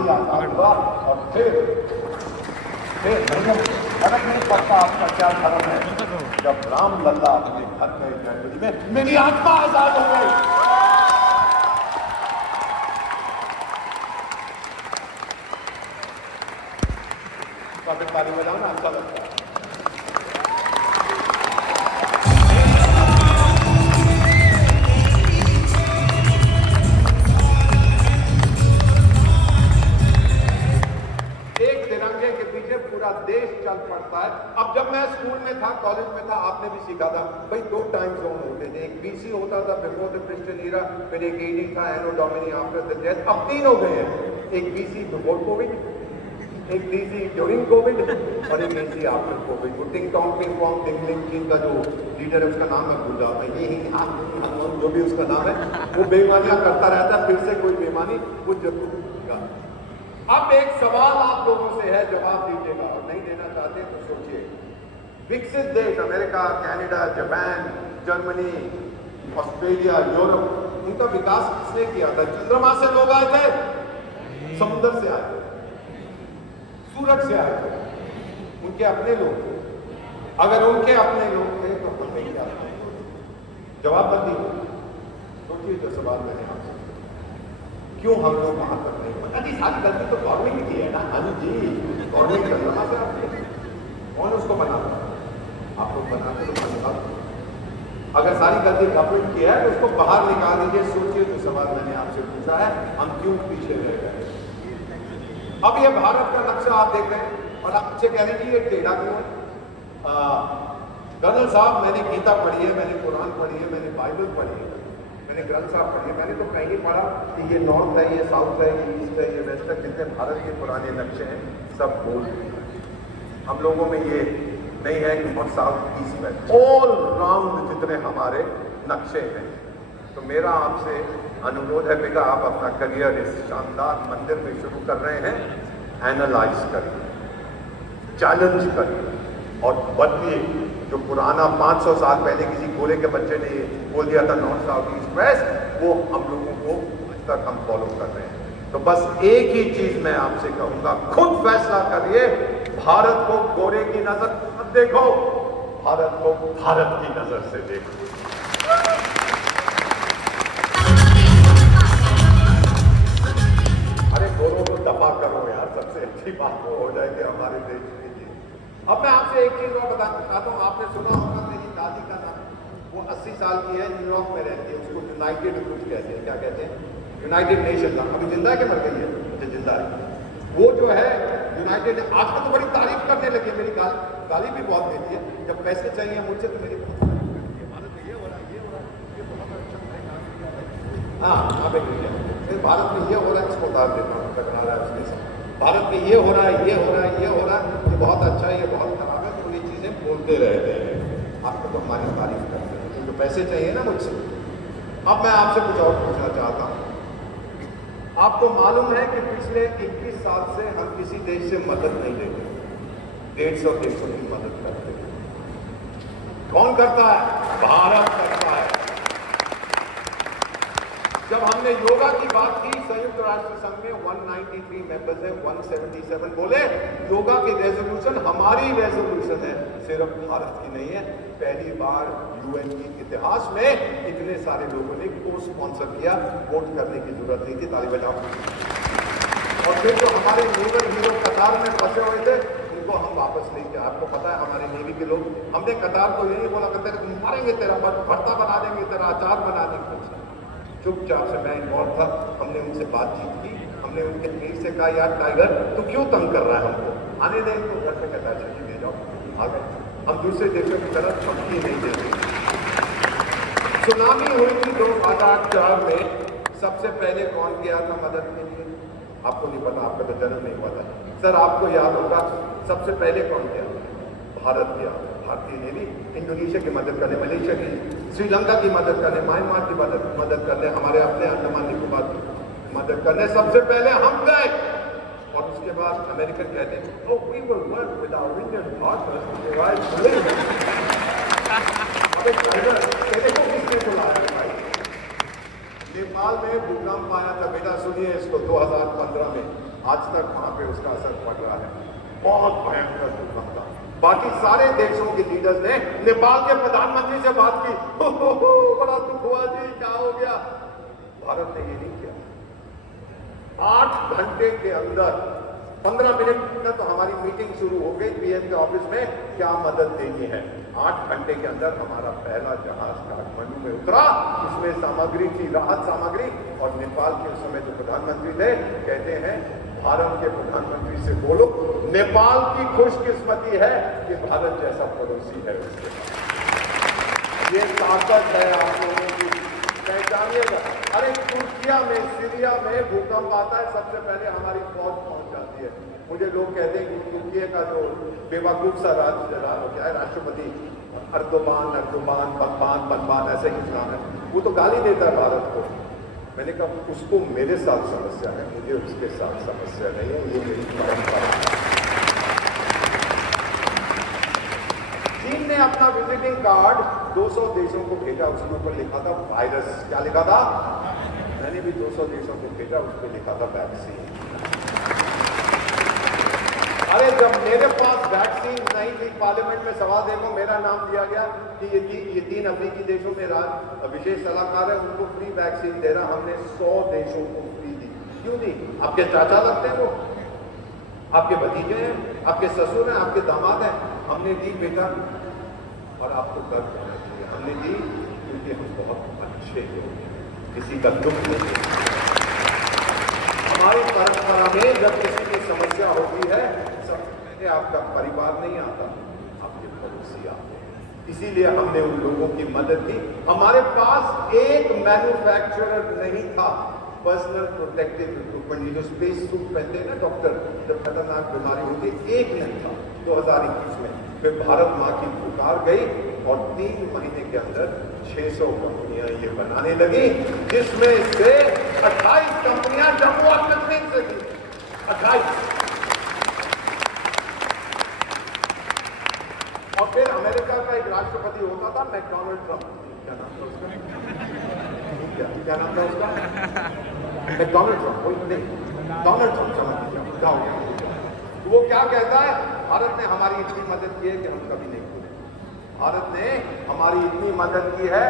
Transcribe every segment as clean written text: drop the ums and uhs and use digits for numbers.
भी आजाद हुआ। और फिर मैंने फर्क नहीं पड़ता आपका क्या धर्म है, जब राम लल्ला अपने घर गए जनवरी में, मेरी आत्मा आजाद हो गई। तो ताली बजाओ ना, अच्छा लगता है। पूरा देश चल पड़ता है। अब जब मैं स्कूल में था, कॉलेज में था, आपने भी सीखा था भाई 2 टाइम जोन होते थे। एक बीसी होता था बिफोर द क्रिश्चियन ईरा, फिर एक एडी था एनो डोमिनी आफ्टर द डेथ। अब 3 हो गए हैं, एक बीसी बिफोर कोविड, एक बीसी ड्यूरिंग कोविड और एक बीसी आफ्टर कोविड। वो टिंग टोंग पिंग पोंग टिंगलिंग चीन का जो लीडर है उसका नाम है भूल जाता है, यही जो भी उसका नाम है, वो बेईमानियां करता रहता है। फिर से कोई बेईमानी वो जरूर। अब एक सवाल आप लोगों से है, जवाब दीजिएगा, और नहीं देना चाहते तो सोचिए। विकसित देश America, Canada, Japan, Germany, Australia, Europe, इनका विकास किसने किया था? चंद्रमा से लोग आए थे, समुद्र से आए थे, सूरज से आए थे, उनके अपने लोग थे। अगर उनके अपने लोग थे तो हमने क्या? जवाब मत दीजिए, सोचिए जो सवाल मैंने आपसे, क्यों हम लोग वहां तक नहीं? अरे सारी गलती तो गवर्नमेंट की है ना। हाँ जी, गवर्नमेंट चंद्रमा से आती है, कौन उसको बनाता है? आप लोग बनाते तो बना। अगर सारी गलती गवर्नमेंट की है तो उसको बाहर निकाल दीजिए। सोचिए जो सवाल मैंने आपसे पूछा है, हम क्यों पीछे रह गए? अब ये भारत का नक्शा आप देख रहे हैं और आपसे कह लीजिए ये टेढ़ा क्यों है? कर्नल साहब, मैंने गीता पढ़ी है, मैंने कुरान पढ़ी है, मैंने बाइबल पढ़ी है, मैंने ग्रंथ साहब पढ़ी है। मैंने तो कहीं पढ़ा कि ये नॉर्थ है, ये साउथ है, ये ईस्ट है, ये वेस्ट है। जितने भारत के पुराने नक्शे हैं सब गोल। हम लोगों में ये नहीं है कि north south east west, all round जितने हमारे नक्शे हैं। तो मेरा आपसे अनुरोध है बेटा, आप अपना करियर इस शानदार मंदिर में शुरू कर रहे हैं, एनालाइज करिए, चैलेंज करिए और बदलिए। जो पुराना 500 साल पहले किसी गोरे के बच्चे ने बोल दिया था नॉर्थ साउथ ईस्ट वेस्ट, वो हम लोगों को आज तक हम फॉलो कर रहे हैं। तो बस एक ही चीज मैं आपसे कहूंगा, खुद फैसला करिए। भारत को गोरे की नजर मत देखो, भारत को भारत की नजर से देखो। अरे गोरों को दफा करो यार, सबसे अच्छी बात वो हो जाएगी हमारे देश के लिए। अब मैं आपसे एक चीज और बताना चाहता हूँ। आपने सुना होगा मेरी दादी का नाम, वो 80 साल की है, न्यूयॉर्क में रहती है। उसको यूनाइटेड कुछ कहते हैं, क्या कहते हैं? यूनाइटेड नेशन का। अभी जिंदा है कि मर गई है? जो जिंदा है वो जो है यूनाइटेड, आजकल तो बड़ी तारीफ करने लगी, मेरी गाली भी बहुत देती है। जब पैसे चाहिए मुझसे तो मेरी भारत में ये हो रहा है, ये हो रहा है, ये बहुत अच्छा। हाँ, भारत में ये हो रहा है, इसको उतार देता हूँ, टकरा रहा है उसके साथ। भारत में ये हो रहा है, ये हो रहा है, ये हो रहा है, ये बहुत अच्छा है, ये बहुत खराब है। तो ये चीजें बोलते रहते हैं, आपको तो हमारी तारीफ करते हैं, क्योंकि पैसे चाहिए ना मुझसे। अब मैं आपसे कुछ और पूछना चाहता हूँ। आपको मालूम है कि पिछले 21 साल से हम किसी देश से मदद नहीं लेते, 150 देशों की मदद करते हैं। कौन करता है? भारत करता है। जब हमने योगा की बात की, संयुक्त राष्ट्र संघ में 193 मेंबर्स हैं, 177 बोले योगा की रेजोल्यूशन हमारी रेजोल्यूशन है, सिर्फ भारत की नहीं है। पहली बार यूएन के इतिहास में इतने सारे लोगों ने को स्पॉन्सर किया, वोट करने की जरूरत नहीं थी। ताली बजाओ। और फिर जो हमारे नेवर हीरो कतार में फंसे हुए थे, उनको हम वापस लेके, आपको पता है हमारे नेवी के लोग, हमने कतार को यही बोला करते थे मारेंगे, तेरा भरता बना देंगे, तेरा अचार बना देंगे। चुपचाप से मैं इन्वॉल्व था, हमने उनसे बातचीत की, हमने उनके मीर से कहा यार टाइगर तू क्यों तंग कर रहा है हमको, आने दे इनको घर पे। कहता है छुट्टी दे जाओ, आ गए। हम दूसरे देशों की तरह धमकी नहीं देते। सुनामी हुई थी 2004 में, सबसे पहले कौन गया था मदद के लिए? आपको नहीं पता, आपका तो जन्म नहीं हुआ था। सर आपको याद होगा सबसे पहले कौन गया? भारत गया, भारतीय नेवी। इंडोनेशिया की मदद करने, मलेशिया की, श्रीलंका की मदद करने, म्यांमार की मदद करने, हमारे अपने अंडमान निकोबार की मदद करने सबसे पहले हम गए। और उसके बाद अमेरिकन कहते हैं oh, we will work with our Indian partners to provide solutions। अबे तेरे को किसने बुलाया भाई? नेपाल में भूकंप आया था बेटा, सुनिए इसको, 2015 में। आज तक वहां पे उसका असर पड़ रहा है। बहुत भयंकर भूकंप था। बाकी सारे देशों के लीडर्स ने नेपाल के प्रधानमंत्री से बात की, बड़ा दुख हुआ जी, क्या हो गया। भारत ने ये नहीं किया। 8 घंटे के अंदर 15 मिनट में तो हमारी मीटिंग शुरू हो गई पीएम के ऑफिस में, क्या मदद देनी है। 8 घंटे के अंदर हमारा पहला जहाज काठमांडू में उतरा। उसमें सामग्री थी, राहत सामग्री। और नेपाल के उस समय जो प्रधानमंत्री थे कहते हैं, भारत के प्रधानमंत्री से बोलो नेपाल की खुशकिस्मती है कि भारत जैसा पड़ोसी है उसके पास। ये ताकत है आप लोगों की, पहचानिएगा। अरे तुर्किया में, सीरिया में भूकंप आता है, सबसे पहले हमारी फौज पहुंच जाती है। मुझे लोग कहते हैं कि तुर्की का जो बेवकूफ सा क्या है राष्ट्रपति अर्दोबान बकबान ऐसे ही नाम है, वो तो गाली देता है भारत को। मैंने कहा उसको मेरे साथ समस्या है, मुझे उसके साथ समस्या नहीं है, ये मेरी परंपरा है। चीन ने अपना विजिटिंग कार्ड 200 देशों को भेजा, उसके ऊपर लिखा था वायरस। क्या लिखा था? मैंने भी 200 देशों को भेजा, उस पर लिखा था वैक्सीन। अरे जब मेरे पास वैक्सीन नहीं थी, पार्लियामेंट में सवाल देखो, मेरा नाम दिया गया कि ये 3 अफ्रीकी देशों में विशेष सलाहकार है, उनको फ्री वैक्सीन दे रहा। हमने 100 देशों को फ्री दी। क्यों दी? आपके चाचा लगते हैं वो, आपके भतीजे हैं, आपके ससुर हैं, आपके दामाद हैं। हमने दी बेटा, और आपको गर्व होना चाहिए, हमने दी क्योंकि हम बहुत अच्छे लोग हैं, किसी का दुख नहीं है। हमारी परंपरा में जब किसी की समस्या होती है, सबसे पहले आपका परिवार नहीं आता, आपके पड़ोसी आते हैं। इसीलिए हमने उन लोगों की मदद की। हमारे पास एक मैन्युफैक्चरर नहीं था पर्सनल प्रोटेक्टिव इक्विपमेंट, जो स्पेस सूट पहनते हैं ना डॉक्टर, जब खतरनाक बीमारी होती है, एक नहीं था 2021 में। फिर भारत माँ की पुकार गई और 3 महीने के अंदर 600 कंपनियां ये बनाने लगी, जिसमें से 28 कंपनियां जम्मू और कश्मीर से थी। 28। और फिर अमेरिका का एक राष्ट्रपति होता था मैकडोनल्ड ट्रम्प, क्या नाम था उसका? क्या नाम था उसका? मैकडोनल्ड ट्रम्प, कोई नहीं, डोनाल्ड ट्रम्प, समझ क्या हो गया। वो क्या कहता है? भारत ने हमारी इतनी मदद की है कि हम कभी नहीं भूलेंगे। भारत ने हमारी इतनी मदद की है,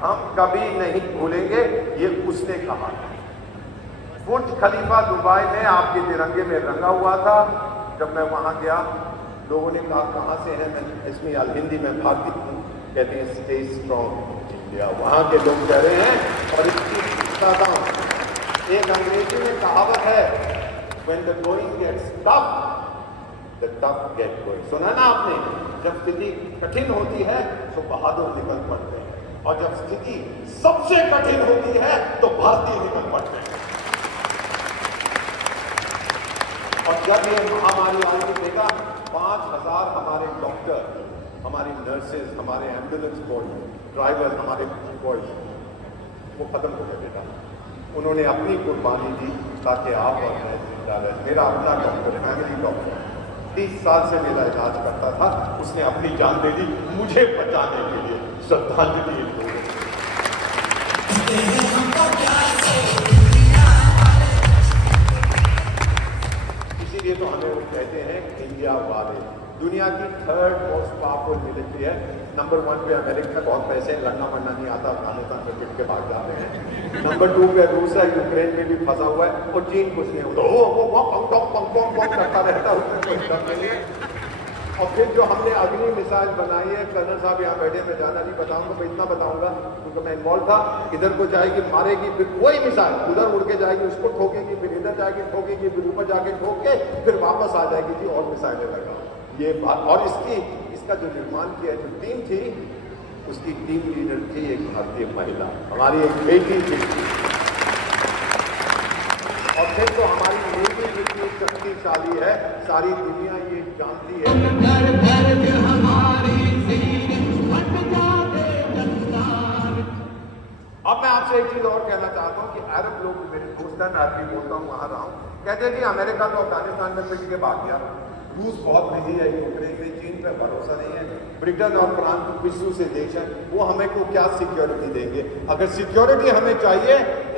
हम कभी नहीं भूलेंगे, ये उसने कहा। बुर्ज खलीफा दुबई में आपके तिरंगे में रंगा हुआ था। जब मैं वहां गया, लोगों ने कहा कहां से है, मैं इसमें हिंदी में भारतीय हूँ, कहते हैं स्टे स्ट्रॉन्ग इंडिया। वहां के लोग कह रहे हैं। और इसकी बताता हूं, एक अंग्रेजी में कहावत है, when the going gets tough, the tough get going। सुना ना आपने? जब स्थिति कठिन होती है तो बहादुर निकल पड़ते हैं, और जब स्थिति सबसे कठिन होती है तो भारतीय निकल पड़ते हैं। और जब ये महामारी आई, देखा 5000 हमारे डॉक्टर, हमारी नर्सेज, हमारे एम्बुलेंस बॉयज, ड्राइवर, हमारे बॉयज, वो खत्म हो गए बेटा। उन्होंने अपनी कुर्बानी दी ताकि आप और मैं जिंदा रहे। मेरा अपना डॉक्टर, फैमिली डॉक्टर, 30 साल से मेरा इलाज करता था, उसने अपनी जान दे दी मुझे बचाने के लिए। श्रद्धांजलि इन लोगों को। इसीलिए तो हमें वो कहते हैं इंडिया वाले। दुनिया की 3rd मोस्ट पावरफुल मिलिट्री है। नंबर 1 पे अमेरिका, बहुत पैसे, लड़ना मरना नहीं आता, अफगानिस्तान पे पिट के भाग जाते हैं। नंबर 2 पे रूस है, यूक्रेन में भी फंसा हुआ है, और चीन कुछ नहीं होता, वो पंग करता रहता है, उसमें कोई डर नहीं है। और फिर जो हमने अग्नि मिसाइल बनाई है, कर्नल साहब यहाँ बैठे, मैं ज़्यादा नहीं बताऊंगा, मैं इतना बताऊंगा क्योंकि मैं इन्वॉल्व था। इधर को जाएगी, मारेगी, फिर वही मिसाइल उधर उड़ के जाएगी, उसको ठोकेगी, फिर इधर जाएगी, ठोकेगी, फिर ऊपर जाके ठोक के फिर वापस आ जाएगी जी, और मिसाइलें लगा। ये बात, और इसका जो निर्माण किया, जो टीम थी, उसकी टीम लीडर थी एक भारतीय महिला, हमारी एक बेटी थी। और फिर तो हमारी नेवी जितनी शक्तिशाली है, सारी दुनिया ये जानती है। अब मैं आपसे एक चीज और कहना चाहता हूँ कि अरब लोग, मेरे दोस्त हैं, मैं अरबी बोलता हूँ, वहां रहा हूँ, कहते हैं कि अमेरिका तो अफगानिस्तान में पिट के भाग गया, रूस बहुत बिजी है यूक्रेन में, चीन पे भरोसा नहीं है, ब्रिटेन और फ्रांस विश्व से देश है, वो हमें को क्या सिक्योरिटी देंगे। अगर सिक्योरिटी हमें चाहिए,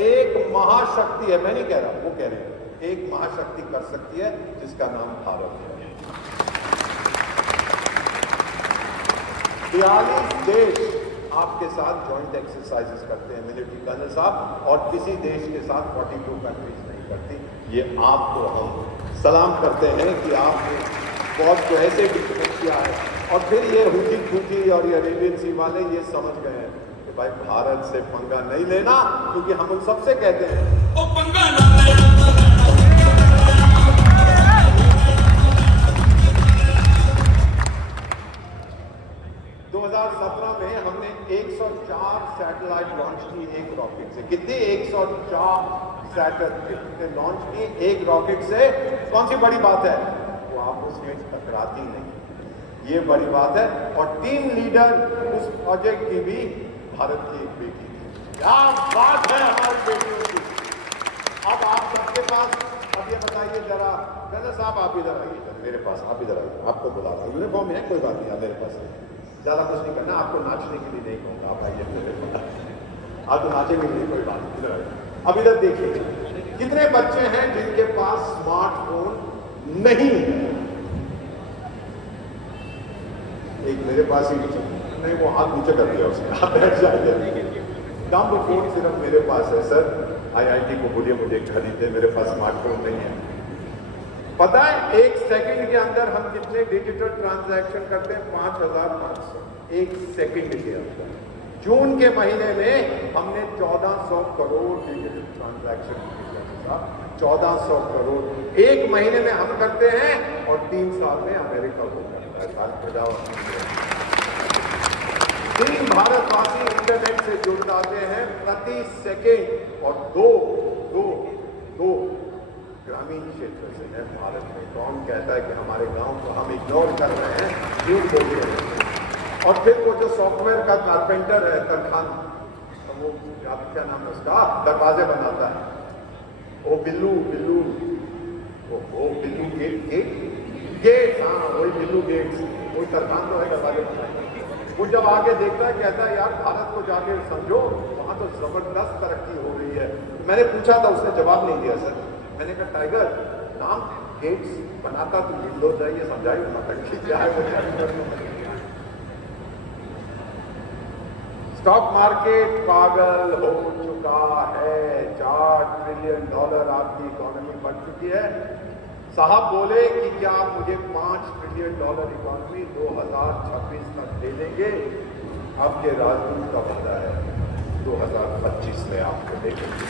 एक महाशक्ति है, मैं नहीं कह रहा, वो कह रहे हैं, एक महाशक्ति कर सकती है, जिसका नाम भारत है। 42 देश आपके साथ जॉइंट एक्सरसाइजेस करते हैं मिलिट्री कर्नल साहब, और किसी देश के साथ 42 कंट्रीज नहीं करती। ये आपको हम सलाम करते हैं कि आपने बहुत जो ऐसे डिक्लेयर किया है। और फिर ये हुती और ये अरेबियन सी वाले ये समझ गए हैं कि भाई भारत से पंगा नहीं लेना, क्योंकि हम उन सबसे कहते हैं ओ पंगा ना लेना। 2017 में हमने 104 सैटेलाइट लॉन्च की एक रॉकेट से। कितनी? 104 सैटेलाइट लॉन्च की एक रॉकेट से। कौन सी बड़ी बात है? वो आपस में टकराती नहीं, ये बड़ी बात है। और टीम लीडर उस प्रोजेक्ट की भी भारत की एक बेटी थी। क्या बात है हमारी बेटियों की। अब आप सबके पास, अब ये बताइए जरा, कहना साहब आप इधर आइए, मेरे पास आप इधर आइए, आपको बुला रहा हूँ। यूनिफॉर्म में है, कोई बात नहीं, मेरे पास ज्यादा कुछ नहीं करना, आपको नाचने के लिए नहीं कहूँगा, आप आइए मेरे पास। आप तो नाचेंगे नहीं, कोई बात नहीं, इधर आइए। अब इधर देखिए कितने बच्चे हैं जिनके पास स्मार्टफोन नहीं है। एक मेरे पास ही नहीं, वो हाथ नीचे कर दिया उसने, आप बैठ जाइए। डम्ब फोन सिर्फ मेरे पास है सर, IIT को बोलिए मुझे खरीदे, मेरे पास स्मार्टफोन नहीं है। पता है एक सेकंड के अंदर हम कितने डिजिटल ट्रांजैक्शन करते हैं? 5500 एक सेकंड के अंदर। जून के महीने में हमने 1400 करोड़ डिजिटल ट्रांजैक्शन किए। 1400 करोड़ एक महीने में हम करते हैं, और 3 साल में अमेरिका को करता है। 3 भारतवासी इंटरनेट से जुड़ जाते हैं प्रति सेकेंड, और दो ग्रामीण क्षेत्र से है भारत में। कौन कहता है कि हमारे गांव को हम इग्नोर कर रहे हैं? झूठ बोल रहे हैं। और फिर वो जो सॉफ्टवेयर का कारपेंटर है तरखान, तो वो क्या नाम है उसका, दरवाजे बनाता है, वो बिल्लू गेट, हाँ वही बिल्लू गेट्स, वो तरखान तो है, दरवाजे बनाता है। वो जब आगे देखता है कहता है यार भारत को जाके समझो, वहां तो जबरदस्त तरक्की हो रही है। मैंने पूछा था, उसने जवाब नहीं दिया सर। मैंने कहा टाइगर नाम गेट्स बनाता तो विंडोज है, ये समझाइए तरक्की क्या है। स्टॉक मार्केट पागल हो चुका है। $4 ट्रिलियन आपकी इकोनॉमी बढ़ चुकी है। साहब बोले कि क्या आप मुझे $5 ट्रिलियन इकोनॉमी 2026 तक दे देंगे? आपके राजदूत का वादा है 2025 में आपको दे देंगे।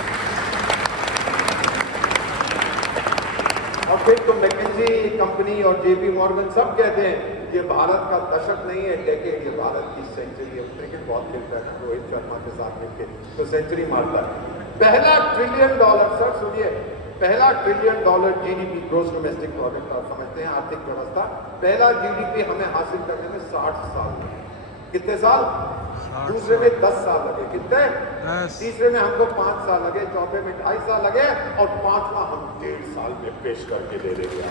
और फिर तो मैकेंजी कंपनी और JP मॉर्गन सब कहते हैं ये भारत का दशक नहीं है, डेकेड, ये भारत की सेंचुरी है। क्रिकेट बहुत खेलता है, रोहित शर्मा के साथ मिलकर तो सेंचुरी मारता है। पहला $1 ट्रिलियन, सर सुनिए, पहला $1 trillion GDP, gross domestic product, आप समझते हैं आर्थिक व्यवस्था। पहला GDP हमें हासिल करने में 60 साल लगे। कितने साल? दूसरे में 10 साल लगे। कितने? तीसरे में हमको 5 साल लगे, चौथे में 2.5 साल लगे, और 5वां हम 1.5 साल में पेश करके दे देंगे।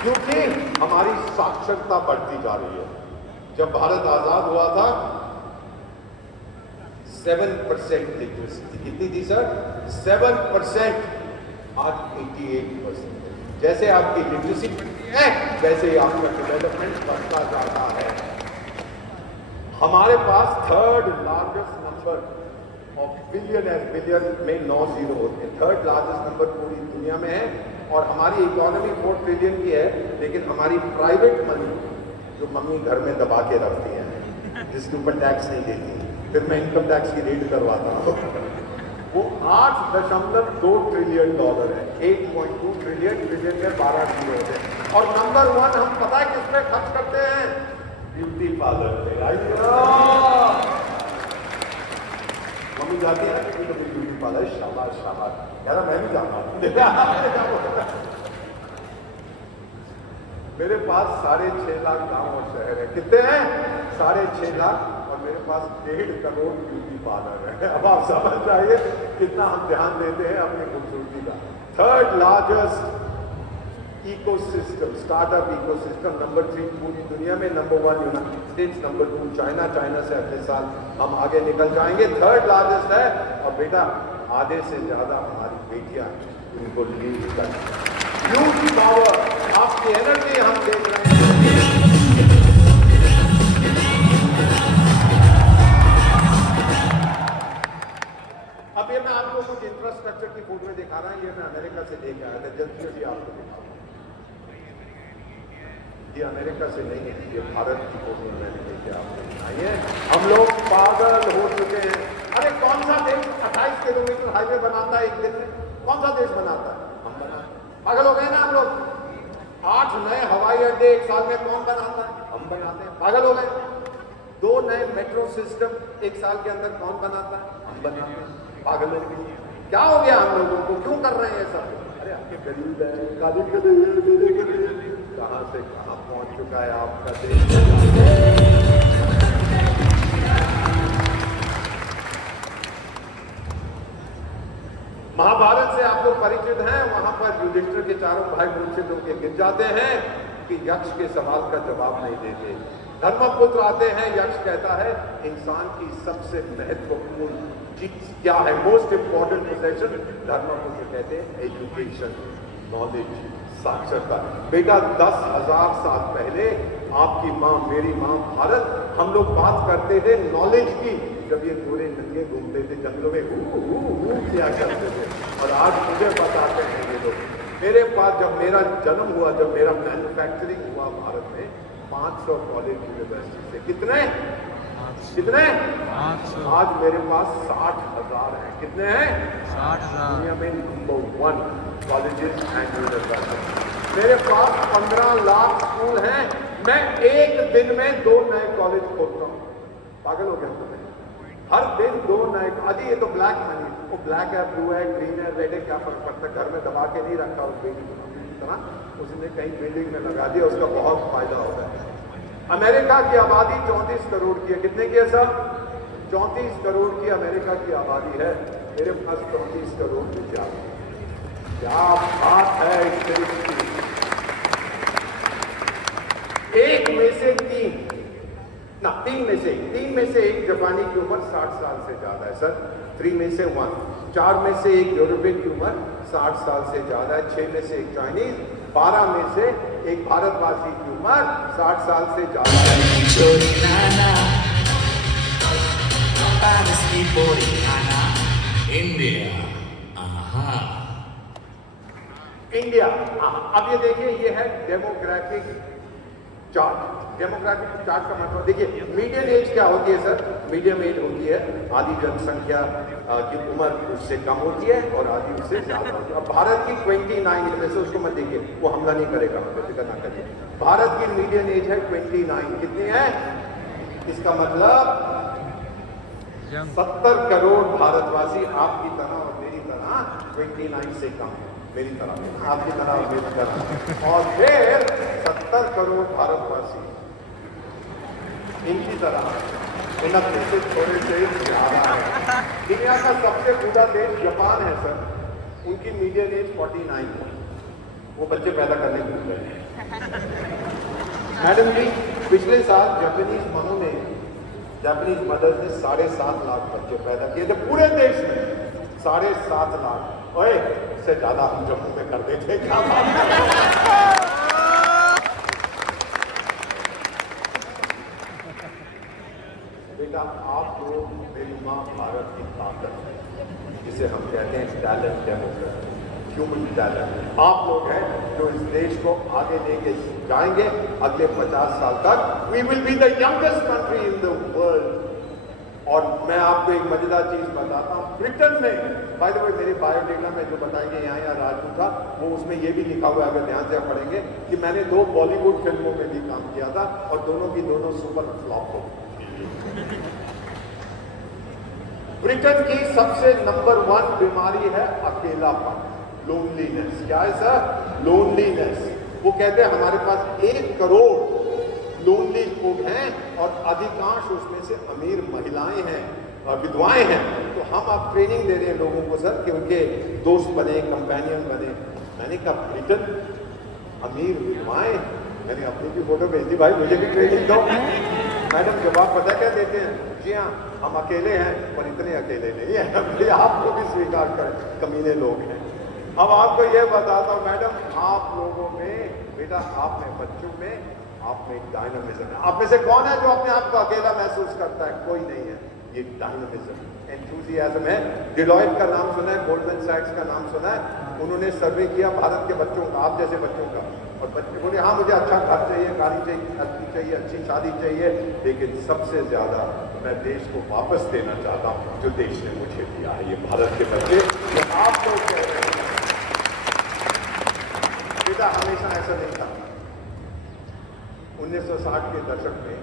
क्योंकि हमारी साक्षरता बढ़ती जा रही है। जब भारत आजाद हुआ था 7% लिटरेसी, कितनी थी सर? 7%, आज 88%। जैसे आपकी लिटरेसी बढ़ती है वैसे ही आपका डेवलपमेंट बढ़ता जाता है। हमारे पास 3rd largest number of billion में 9 जीरो होते हैं। 3rd लार्जेस्ट नंबर पूरी दुनिया में है, और हमारी इकोनॉमी 4 ट्रिलियन की है, लेकिन हमारी प्राइवेट मनी जो मम्मी घर में दबा के रखती है, जिसके ऊपर टैक्स नहीं देती, फिर मैं इनकम टैक्स की रेड करवाता हूँ, वो $8.2 ट्रिलियन है। 8.2 ट्रिलियन, ट्रिलियन में 12 जीरो होते हैं। और नंबर 1 हम पता है किस पे खर्च करते हैं? ब्यूटी पार्लर पे। मम्मी जाती है ना कि ब्यूटी पार्लर, शाबाश शाबाश, यार मैं भी जाता हूँ। मेरे पास 6.5 लाख गांव और शहर है। कितने हैं? 6.5 लाख, और मेरे पास 1.5 करोड़ ब्यूटी पार्लर है। अब आप समझ जाइए कितना हम ध्यान देते हैं अपनी खूबसूरती का। 3rd largest ecosystem, startup ecosystem, number 3 पूरी दुनिया में, number 1 United states, number 2 China. China से अगले साल हम आगे निकल जाएंगे। 3rd लार्जेस्ट है। और बेटा आधे से ज्यादा हमारी बेटियां उनको लीड कर यूथ पावर, आपकी एनर्जी हम देख रहे हैं। अब ये मैं आपको कुछ इंफ्रास्ट्रक्चर की फोटो दिखा रहा हूं, ये मैं अमेरिका से लेके आया था, जल्दी जल्दी आपको दिखाऊंगा। ये अमेरिका से नहीं है, ये भारत की फोटो मैंने लेके आपको दिखाई है। हम लोग पागल हो चुके हैं। अरे कौन सा देश 28 किलोमीटर हाईवे बनाता है एक दिन में? कौन सा देश बनाता है? हम बनाते हैं। पागल हो गए ना हम लोग। 8 नए हवाई अड्डे एक साल में कौन बनाता है? हम बनाते हैं। पागल हो गए। 2 नए मेट्रो सिस्टम एक साल के अंदर कौन बनाता है? हम बनाते हैं। पागल हो गए। क्या हो गया हम लोगों को? क्यों कर रहे हैं ये सब? अरे आपके गरीब है, कहां से कहां पहुंच चुका है आपका देश। महाभारत से आप लोग परिचित हैं। वहां पर युधिष्ठिर के चारों भाई मूर्छित होकर गिर जाते हैं कि यक्ष के सवाल का जवाब नहीं देते। धर्मपुत्र आते हैं, यक्ष कहता है इंसान की सबसे महत्वपूर्ण चीज क्या है, मोस्ट इंपॉर्टेंट पोजेशन? धर्मपुत्र कहते हैं एजुकेशन, नॉलेज, साक्षरता। बेटा 10,000 साल पहले आपकी माँ, मेरी माँ भारत, हम लोग बात करते थे नॉलेज की, जब ये गोरे नंगे घूमते थे जंगलों में, क्या करते थे। और आज मुझे बताते हैं ये लोग। मेरे पास जब मेरा जन्म हुआ, जब मेरा मैन्युफैक्चरिंग हुआ भारत में, 500 कॉलेज यूनिवर्सिटी से। कितने? आज मेरे पास 60,000 हैं। कितने हैं? 60,000। दुनिया में नंबर 1 कॉलेजेस एंड यूनिवर्सिटी। मेरे पास 15 लाख स्कूल हैं। मैं एक दिन में 2 नए कॉलेज खोलता हूँ। पागल हो गया तुम्हें? हर दिन 2 नए। अजी ये तो ब्लैक मनी, वो ब्लैक है, ब्लू है, ग्रीन है, रेड है, क्या फर्क पड़ता है? घर में दबा के नहीं रखा उस बेटी की तरह, उसने कहीं बिल्डिंग में लगा दिया, उसका बहुत फायदा होता है। अमेरिका की आबादी 34 करोड़ की है। कितने की है सर? 34 करोड़ की अमेरिका की आबादी है। मेरे पास 34 करोड़ की ज्यादा। क्या बात है इस देश की। एक में से 3 में से एक जापानी की उम्र 60 साल से ज्यादा है सर। 3 में से 1, 4 में से एक यूरोपियन की उम्र 60 साल से ज्यादा है। 6 में से एक चाइनीज, 12 में से एक भारतवासी की उम्र 60 साल से ज्यादा है। इंडिया। अब ये देखिए, ये है डेमोग्राफिक चार्ट। डेमोग्राफिक चार्ट का मतलब देखिए, मीडियन एज क्या होती है सर? मीडियम एज होती है आधी जनसंख्या की उम्र उससे कम होती है और आधी उससे ज्यादा होती है। अब भारत की 29 में से, उसको मत देखिए, वो हमला नहीं करेगा, फिक्र ना करिए। भारत की मीडियन एज है 29। कितनी है? इसका मतलब 70 करोड़ भारतवासी आपकी तरह और मेरी तरह 29 से कम है। मेरी तरह, आपकी तरह और मेरी तरह। और फिर 70 करोड़ भारतवासी इनकी तरह 29 से थोड़े से ज्यादा है। दुनिया का सबसे बूढ़ा देश जापान है सर। उनकी मीडियन एज 49 है। वो बच्चे पैदा करने भूल गए हैं। मैडम जी, पिछले साल जापानीज मदर्स ने 7.5 लाख बच्चे पैदा किए थे पूरे देश में। 7.5 लाख। ओए, इससे ज्यादा हम जम्मू में कर देते। क्या बात है? बेटा आप लोग, मेरी माँ भारत की ताकत है, जिसे हम कहते हैं टैलेंट डेमोक्रेसी, ह्यूमन टैलेंट। आप लोग हैं जो इस देश को आगे लेके जाएंगे अगले 50 साल तक। We will be the youngest country in the world. और मैं आपको एक मजेदार चीज बताता हूँ। ब्रिटेन में, बाय द वे, मेरे बायोडेटा में जो बताएंगे यहाँ राजू था, वो उसमें ये भी लिखा हुआ है, अगर ध्यान से आप पढ़ेंगे, कि मैंने 2 बॉलीवुड फिल्मों में भी काम किया था और दोनों की दोनों सुपर फ्लॉप हो। ब्रिटेन की सबसे नंबर 1 बीमारी है अकेलापन, लोनलीनेस। क्या है सर? लोनलीनेस। वो कहते हैं हमारे पास 1 करोड़ लोनली लोग हैं और अधिकांश उसमें से अमीर महिलाएं हैं और विधवाएं हैं। तो हम अब ट्रेनिंग दे रहे हैं लोगों को सर कि उनके दोस्त बने, कंपेनियन बने। मैंने कहा ब्रिटेन, अमीर विधवाएं, मैंने अपनी भी फोटो भेज दी, भाई मुझे भी ट्रेनिंग दो। मैडम जवाब पता क्या देते हैं? जी हाँ, हम अकेले हैं पर इतने अकेले नहीं है, भाई आपको भी स्वीकार करें, कमीने लोग हैं। अब आपको ये बताता हूँ मैडम, आप लोगों में बेटा, आप में बच्चों में, आप में डायनामिज्म है। आप में से कौन है जो अपने आप को अकेला महसूस करता है? कोई नहीं है। ये डायनामिज्म, एंथुसियाज्म है। डिलॉयट का नाम सुना है, गोल्डमैन सैक्स का नाम सुना है? उन्होंने सर्वे किया भारत के बच्चों का, आप जैसे बच्चों का, और बच्चे बोले हाँ मुझे अच्छा घर चाहिए, गाड़ी चाहिए, अच्छी शादी चाहिए, लेकिन सबसे ज्यादा मैं देश को वापस देना चाहता हूँ जो देश ने मुझे दिया है। ये भारत के बच्चे, ये आप लोग कह रहे हैं। बेटा हमेशा ऐसा नहीं था। 1960 के दशक में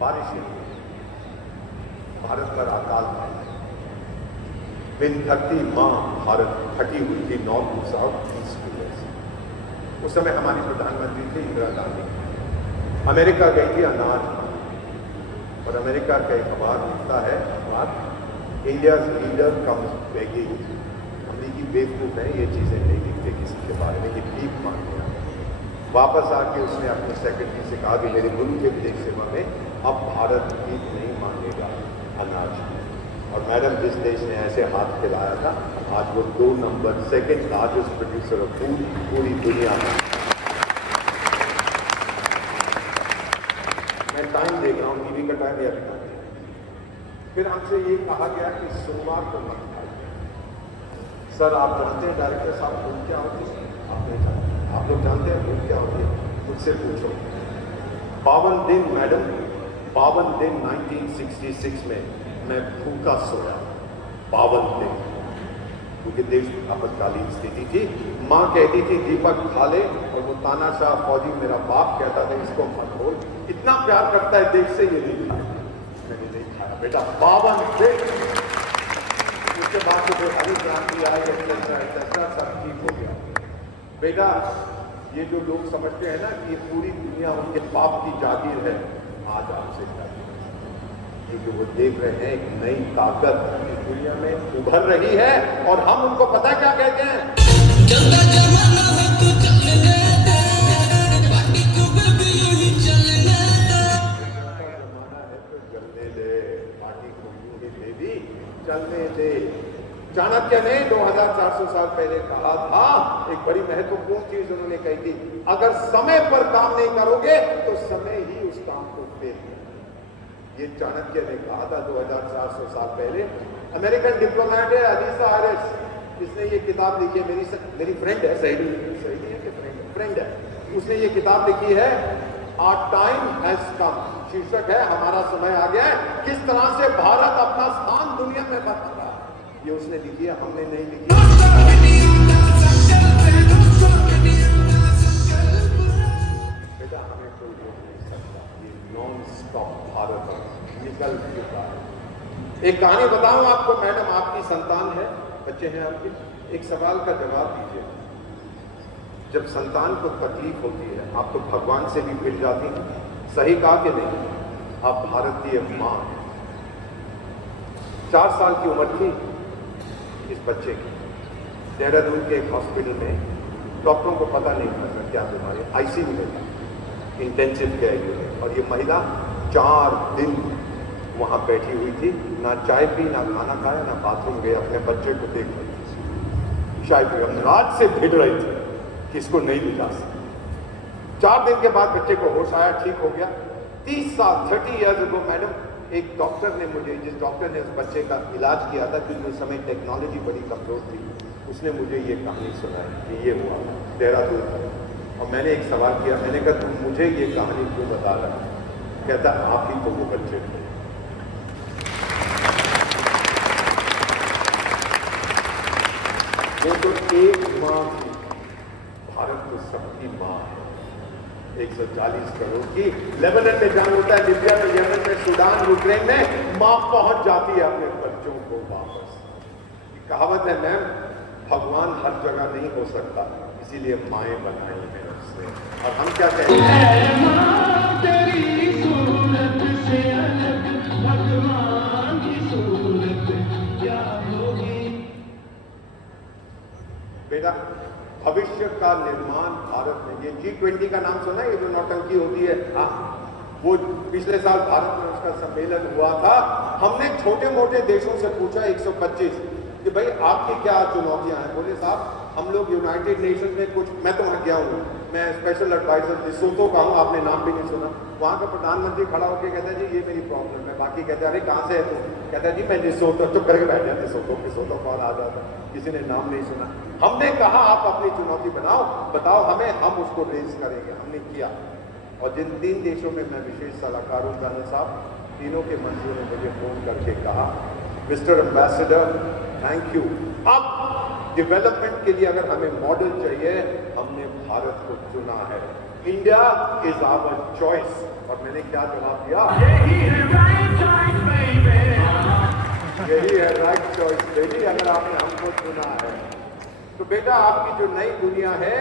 बारिशें, भारत पर अकाल था, बिन धरती मां भारत फटी हुई थी, north to south, east to west. उस समय हमारी प्रधानमंत्री थी इंदिरा गांधी। अमेरिका गई थी अनाज, और अमेरिका का एक अखबार लिखता है, इंडिया लीडर कम्स बेगिंग। अमेरिकी बेवकूफ है, ये चीजें नहीं लिखते किसी के बारे में, ये भीख मांगते हैं। वापस आके उसने अपने सेक्रेटरी से कहा कि मेरे गुरु के विदेश सेवा में अब भारत भीख नहीं मांगेगा अनाज। और मैडम जिस देश ने ऐसे हाथ खिलाया था, आज वो 2 number second largest producer of food पूरी दुनिया में। मैं टाइम देख रहा हूँ, टीवी का टाइम या फिर हमसे ये कहा गया कि सोमवार को मत खाइए। सर आप जानते हैं डायरेक्टर साहब भूख क्या होती है? आप नहीं जानते। आप लोग जानते हैं भूख क्या होती है? मुझसे पूछो। 52 दिन मैडम, 52 दिन 1966 में मैं भूखा सोया, 52 दिन, क्योंकि देश आपातकालीन स्थिति थी। माँ कहती थी दीपक खा ले, और वो तानाशाह फौजी मेरा बाप कहता था इसको मत बोल, इतना प्यार करता है देश से, ये नहीं खाया। मैंने नहीं खाया बेटा, 52 दिन। उसके बाद तो हरी क्रांति आई, एक्सेट्रा सब ठीक हो गया। बेटा ये जो लोग समझते हैं ना कि ये पूरी दुनिया उनके बाप की जागीर है, आज आपसे जागीर, क्योंकि वो देख रहे हैं एक नई ताकत इस दुनिया में उभर रही है, और हम उनको पता क्या कहते हैं? चलता जमाना है तो चलने दे, पार्टी को भी यूं ही चलने दे। जमाना है तो चलने दे, पार्टी को यूं ही बेबी चलने दे। चाणक्य ने 2400 साल पहले कहा था, एक बड़ी महत्वपूर्ण चीज उन्होंने कही थी, अगर समय पर काम नहीं करोगे तो समय ही उस काम को फेल करेगा। ये चाणक्य ने कहा था 2400 साल पहले। अमेरिकन डिप्लोमेट है अलीसा आरिस, इसने ये किताब लिखी है, मेरी फ्रेंड है, सही है कि फ्रेंड है, उसने ये किताब लिखी है, आवर टाइम हैज कम, शीर्षक है हमारा समय आ गया है, किस तरह से भारत अपना स्थान दुनिया में बना रहा है। ये उसने लिखी है, हमने नहीं लिखी। बेटा हमें कोई रोक नहीं सकता, ये नॉन स्टॉप भारत निकल चुका है। एक कहानी बताऊं आपको मैडम, आपकी संतान है, बच्चे हैं आपके, एक सवाल का जवाब दीजिए। जब संतान को तकलीफ होती है, आप तो भगवान से भी भिड़ जाती हैं, सही कहा कि नहीं? आप भारतीय माँ, 4 साल की उम्र थी इस बच्चे की, देहरादून के एक हॉस्पिटल में, डॉक्टरों को पता नहीं था क्या बीमारी, आईसीयू में था, इंटेंसिव केयर यूनिट, और ये महिला 4 दिन वहाँ बैठी हुई थी, ना चाय पी, ना खाना खाया, ना बाथरूम गए, अपने बच्चे को देख रही थी। शायद हम रात से भिड़ रहे थे कि इसको नहीं मिला सकते। 4 दिन के बाद बच्चे को होश आया, ठीक हो गया। 30 ईयर्स अगो मैडम, एक डॉक्टर ने मुझे, जिस डॉक्टर ने उस बच्चे का इलाज किया था, क्योंकि उस समय टेक्नोलॉजी बड़ी कमजोर थी, उसने मुझे ये कहानी सुनाई कि ये हुआ देहरादून में। और मैंने एक सवाल किया, मैंने कहा तुम मुझे ये कहानी क्यों बता रहा है? कहता आप ही तो वो बच्चे थे। वो तो एक माँ थी, भारत तो सबकी माँ है, 140 करोड़ की। लेबनान में जंग होता है, लीबिया में, यमन में, सूडान, यूक्रेन में, माँ पहुंच जाती है अपने बच्चों को वापस। कहावत है मैम, भगवान हर जगह नहीं हो सकता, इसीलिए माएँ बनाई हैं उसने। और हम क्या कहते हैं? बेटा भविष्य का निर्माण भारत में, ये G20 का नाम सुना है, ये जो नौटंकी होती है, हाँ, वो पिछले साल भारत में उसका सम्मेलन हुआ था। हमने छोटे मोटे देशों से पूछा 125 कि भाई आपकी क्या चुनौतियां हैं। बोले साहब हम लोग यूनाइटेड नेशन में कुछ, मैं तो वहाँ गया हूँ, मैं स्पेशल एडवाइजर लिसोतो का हूँ, आपने नाम भी नहीं सुना। वहाँ का प्रधानमंत्री खड़ा होकर कहता है जी ये मेरी प्रॉब्लम है। बाकी कहते हैं अरे कहाँ से है तू? कहता है जी मैं लिसोतो। चुप करके बैठ जाते लिसोतो कौन आ जाता, किसी ने नाम नहीं सुना। हमने कहा आप अपनी चुनौती बताओ हमें, हम उसको रेज करेंगे। हमने किया और जिन 3 देशों में मैं विशेष सलाहकार हूँ जाने साहब, तीनों के मंत्रियों ने मुझे फोन करके कहा मिस्टर एम्बेसडर थैंक यू। अब डेवलपमेंट के लिए अगर हमें मॉडल चाहिए, हमने भारत को चुना है। India is our choice. और मैंने क्या जवाब दिया? यही है राइट चॉइस बेबी, अगर आपने हमको चुना है तो बेटा आपकी जो नई दुनिया है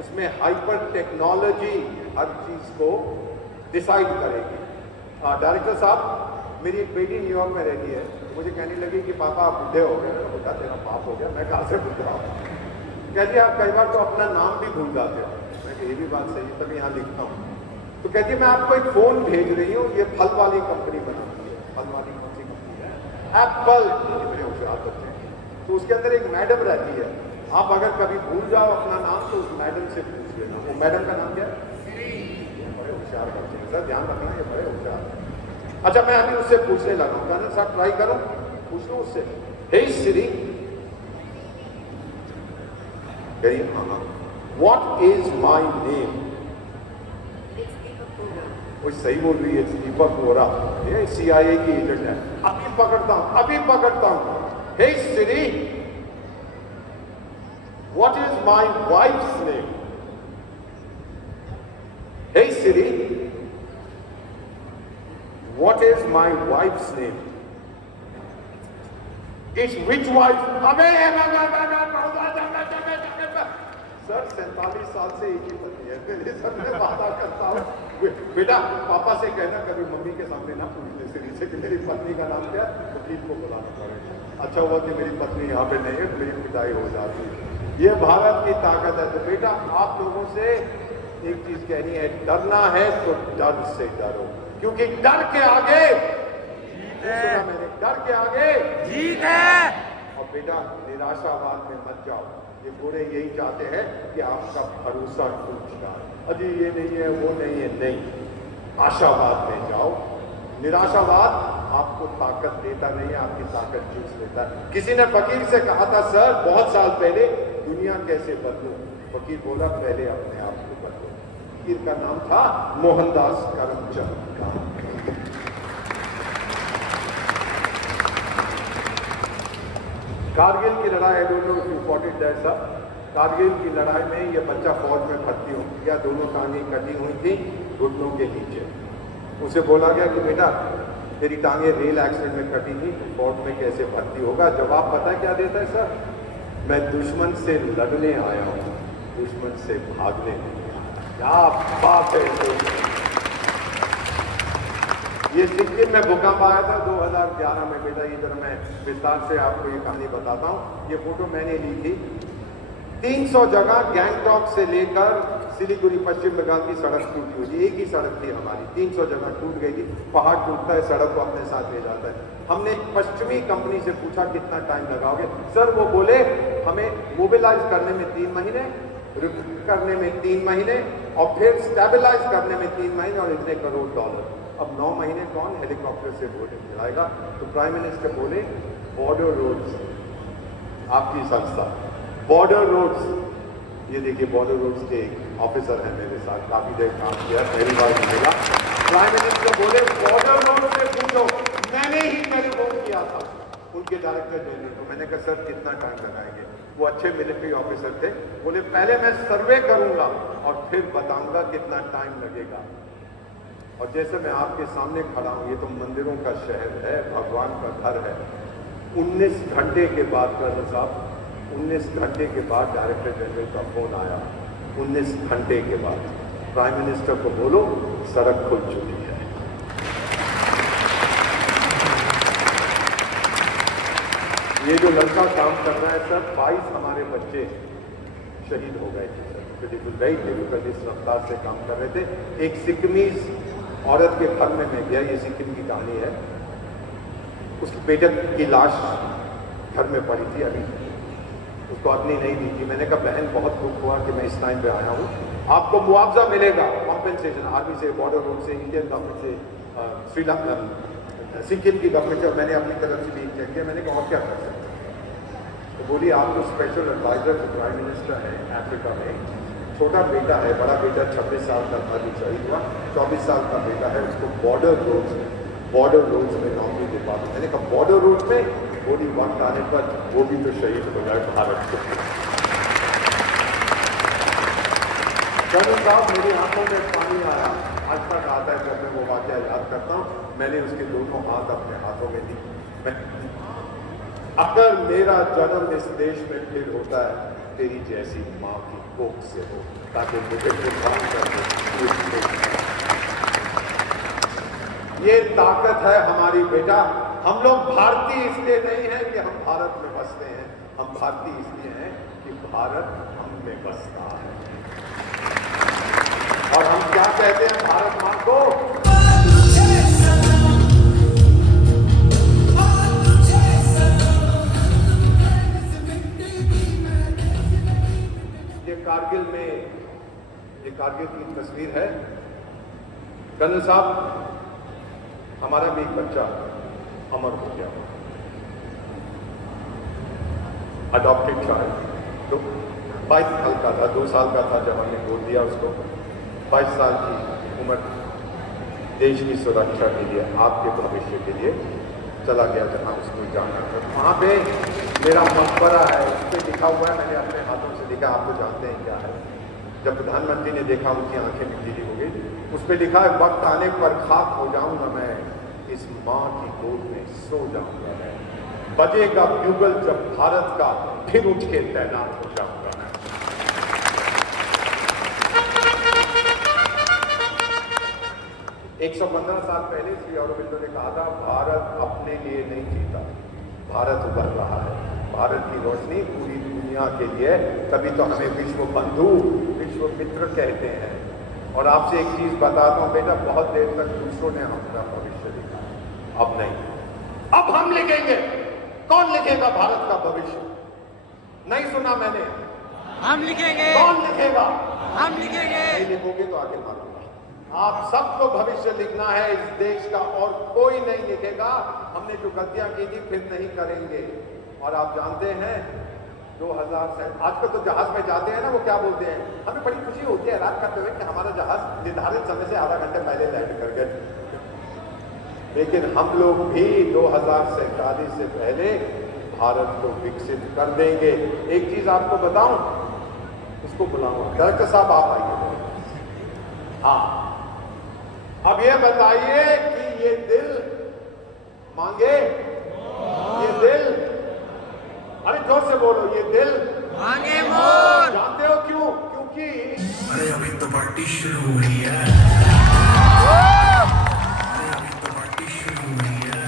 उसमें हाइपर टेक्नोलॉजी हर चीज को डिसाइड करेगी। डायरेक्टर साहब, मेरी एक बेटी न्यूयॉर्क में रहती है, मुझे कहने लगी कि पापा आप बुढ़े हो गए। मैंने बेटा तेरा पाप हो गया, मैं कहाँ से बुढ़ा हूँ? कहती है आप कई बार तो अपना नाम भी भूल जाते हो। मैं ये भी बात सही है, तभी यहाँ लिखता हूँ। तो कहती है मैं आपको एक फोन भेज रही हूँ, ये फल वाली कंपनी बनाती है। फल वाली कौन सी कंपनी है? एप्पल। मेरे होशियार बच्चे हैं। तो उसके अंदर एक मैडम रहती है, आप अगर कभी भूल जाओ अपना नाम तो उस मैडम से पूछ लेना। वो मैडम का नाम क्या है? बड़े होशियार बच्चे हैं सर, ध्यान रखना, ये बड़े होशियार। अच्छा मैं अभी उससे पूछने लगा हूँ, कहना साहब ट्राई करो, पूछ लो उससे। हे सिरी, कही हाँ, व्हाट इज माई नेम? वो सही बोल रही है, दीपक वोरा, ये CIA की एजेंट है। अभी पकड़ता हूं। Hey Siri, what is my wife's name? Hey Siri, what is my wife's name? It's which wife? Sir 47 साल से एक ही पत्नी है मेरे, सर मैं वादा करता हूँ। बेटा पापा से कहना कभी मम्मी के सामने ना पूछने सिरी से कि मेरी पत्नी का नाम क्या है, वकील को बुलाना पड़ेगा। अच्छा हुआ कि मेरी पत्नी यहाँ पे नहीं है, मेरी पिटाई हो जाती है। ये भारत की ताकत है। तो बेटा आप लोगों से एक चीज कहनी है, डरना है तो डर से डरो, क्योंकि डर के आगे सुना मैंने, डर के आगे जीत है। और बेटा निराशावाद में मत जाओ, ये बुरे यही चाहते हैं कि आपका भरोसा टूट जाए, अजी ये नहीं है वो नहीं है, नहीं, आशावाद में जाओ। निराशावाद आपको ताकत देता नहीं है, आपकी ताकत चूस लेता है। किसी ने फकीर से कहा था सर बहुत साल पहले, दुनिया कैसे बदलो? फकीर बोला पहले अपने आप को बदलो। फकीर का नाम था मोहनदास करमचंद गांधी। कारगिल की लड़ाई, I don't know if you fought it that sir, Kargil की लड़ाई में ये बच्चा फौज में भर्ती हो गया, दोनों टांगें कटी हुई थी घुटनों के नीचे। उसे बोला गया कि बेटा तेरी टांगें रेल एक्सीडेंट में कटी थी, फौज में कैसे भर्ती होगा? जवाब पता क्या देता है सर? मैं दुश्मन से लड़ने आया हूँ, दुश्मन से भागने नहीं आया। क्या बात है। ये सिक्किम में भूकंप आया था 2011 में बेटा, ये जरा मैं विस्तार से आपको ये कहानी बताता हूँ। ये फोटो मैंने ली थी। 300 जगह गैंगटॉक से लेकर सिलीगुड़ी पश्चिम बंगाल की सड़क टूटी हुई थी, एक ही सड़क थी हमारी, 300 जगह टूट गई थी। पहाड़ टूटता है, सड़क को अपने साथ ले जाता है। हमने एक पश्चिमी कंपनी से पूछा कितना टाइम लगाओगे? सर वो बोले हमें मोबिलाइज करने में 3 महीने, रिपेयर करने में 3 महीने और फिर स्टेबलाइज करने में 3 महीने और इतने करोड़ डॉलर। अब 9 महीने कौन हेलीकॉप्टर से उड़ाएगा? तो प्राइम मिनिस्टर बोले बॉर्डर रोड्स, आपकी संस्था बॉर्डर रोड्स, ये देखिए बॉर्डर रोड्स के एक ऑफिसर हैं मेरे साथ, काफी देर काम किया, पहली बार मिलेगा। प्राइम मिनिस्टर बोले बॉर्डर रोड से पूछो, मैंने ही टेलीफोन किया था उनके डायरेक्टर जनरल को। मैंने कहा सर कितना टाइम लगाएंगे? वो अच्छे मिलिट्री ऑफिसर थे, बोले पहले मैं सर्वे करूंगा और फिर बताऊंगा कितना टाइम लगेगा। और जैसे मैं आपके सामने खड़ा हूं, ये तो मंदिरों का शहर है, भगवान का घर है। 19 घंटे के बाद कर्नल साहब, 19 घंटे के बाद डायरेक्टर जनरल का फोन आया। 19 घंटे के बाद प्राइम मिनिस्टर को बोलो सड़क खुल चुकी है। ये जो लड़का काम कर रहा है सर, 22 हमारे बच्चे शहीद हो गए थे सर। बिल्कुल वेरी डिफिकल्ट, इस रफ्तार से काम कर रहे थे। एक सिक्किमीज औरत के घर में मैं गया, ये सिक्किम की कहानी है। उसकी बेटे की लाश घर में पड़ी थी, अभी उसको अग्नि नहीं दी थी। मैंने कहा बहन बहुत दुख हुआ कि मैं इस टाइम पे आया हूँ, आपको मुआवजा मिलेगा, कॉम्पेंसेशन, आर्मी से, बॉर्डर रोड से, इंडियन गवर्नमेंट से, श्रीलंका, सिक्किम की गवर्नमेंट से, मैंने अपनी तरफ से भी चेक किया। मैंने कहा और क्या कर सकते हैं? तो बोली आप तो special advisor to prime minister है अफ्रीका में, छोटा बेटा है, बड़ा बेटा 26 साल का था जो शहीद हुआ, 24 साल का बेटा है, उसको बॉर्डर रोड्स में नौकरी दिलवा दी। मैंने कहा बॉर्डर रोड में? बोली वक्त आने पर वो भी तो शहीद हो जाए भारत से। कर्नल साहब मेरी आंखों में पानी आया, आज तक आता है जब मैं वो वाक़या याद करता हूँ। मैंने उसके दोनों हाथ अपने हाथों में दी। अगर मेरा जन्म इस देश में फिर होता है, तेरी जैसी माँ की कोख से हो, ताकि मुझे कुर्बान कर। ये ताकत है हमारी बेटा। हम लोग भारतीय इसलिए नहीं हैं कि हम भारत में बसते हैं, हम भारतीय इसलिए हैं कि भारत हम में बसता है। और हम क्या कहते हैं भारत माँ को? ये कारगिल की तस्वीर है। कर्नल साहब, हमारा भी एक बच्चा अमर हो गया, अडॉप्टेड चाइल्ड, तो 22 साल का था, 2 साल का था जब हमने गोद दिया उसको। 22 साल की उम्र देश की सुरक्षा के लिए, आपके भविष्य के लिए चला गया जहाँ उसको जाना था। वहाँ पे मेरा मकबरा है, उस पर लिखा हुआ है, मैंने अपने हाथों से लिखा, आप तो जानते हैं क्या है। जब प्रधानमंत्री ने देखा उनकी आंखें भी गीली हो गई। उस पर लिखा है वक्त आने पर खाक हो जाऊंगा मैं, इस माँ की गोद में सो जाऊंगा मैं, बजेगा ब्यूगल जब भारत का, फिर उठ के तैनात हो जाऊंगा मैं। 115 साल पहले श्री अरबिंदो ने कहा था, भारत अपने लिए नहीं जीता, भारत उभर रहा है, भारत की रोशनी पूरी दुनिया के लिए। तभी तो हमें विश्व बंधु, विश्व मित्र कहते हैं। और आपसे एक चीज बताता हूं बेटा, बहुत देर तक दूसरों ने हमारा भविष्य लिखा, अब नहीं, अब हम लिखेंगे। कौन लिखेगा भारत का भविष्य? नहीं सुना मैंने। हम लिखेंगे। कौन लिखेगा? हम लिखेंगे। नहीं लिखोगे तो आगे मारूंगा। आप सबको भविष्य लिखना है इस देश का, और कोई नहीं लिखेगा। हमने जो गलतियां की थी फिर नहीं करेंगे। और आप जानते हैं 2000 से आजकल तो जहाज में जाते हैं ना, वो क्या बोलते हैं, हमें बड़ी खुशी होती है रात करते हुए कि हमारा जहाज निर्धारित समय से आधा घंटे पहले लैंड कर गए। लेकिन हम लोग भी 2047 से पहले भारत को विकसित कर देंगे। एक चीज आपको बताऊं, उसको बुलाऊंगा, डायरेक्टर साहब आप आइए। हाँ, अब ये बताइए कि ये दिल मांगे, ये दिल, अरे जोर से बोलो, ये दिल मांगे मोर। जानते हो क्यों? क्योंकि अरे अभी तो पार्टी शुरू हुई है, अभी तो पार्टी शुरू हुई है,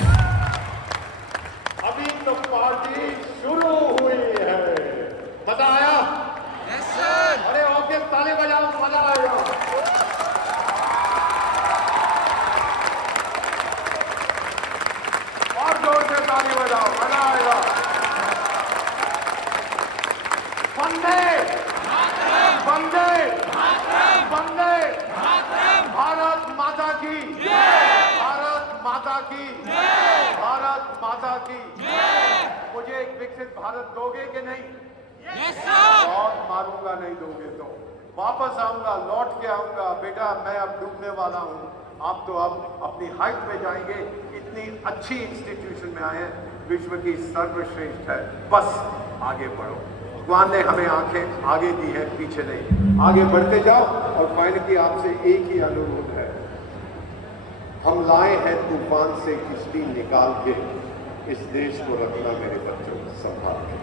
अभी तो पार्टी शुरू हुई है। मजा आया? Yes sir. अरे ओके, ताली बजाओ, मजा आएगा। और जोर से ताली बजाओ, मजा आएगा। वंदे वंदे वंदे भारत माता की, भारत माता की, भारत माता की। मुझे एक विकसित भारत दोगे कि नहीं? Yes sir. और मारूंगा नहीं दोगे तो वापस आऊंगा, लौट के आऊंगा। बेटा मैं अब डूबने वाला हूं, आप तो अब अपनी हाइट पे जाएंगे। इतनी अच्छी इंस्टीट्यूशन में आए हैं, विश्व की सर्वश्रेष्ठ है, बस आगे बढ़ो। भगवान ने हमें आंखें आगे दी है, पीछे नहीं। आगे बढ़ते जाओ। और फाइनली आपसे एक ही अनुरोध है, हम लाए हैं तूफान से किश्ती निकाल के, इस देश को रखना मेरे बच्चों संभाल के।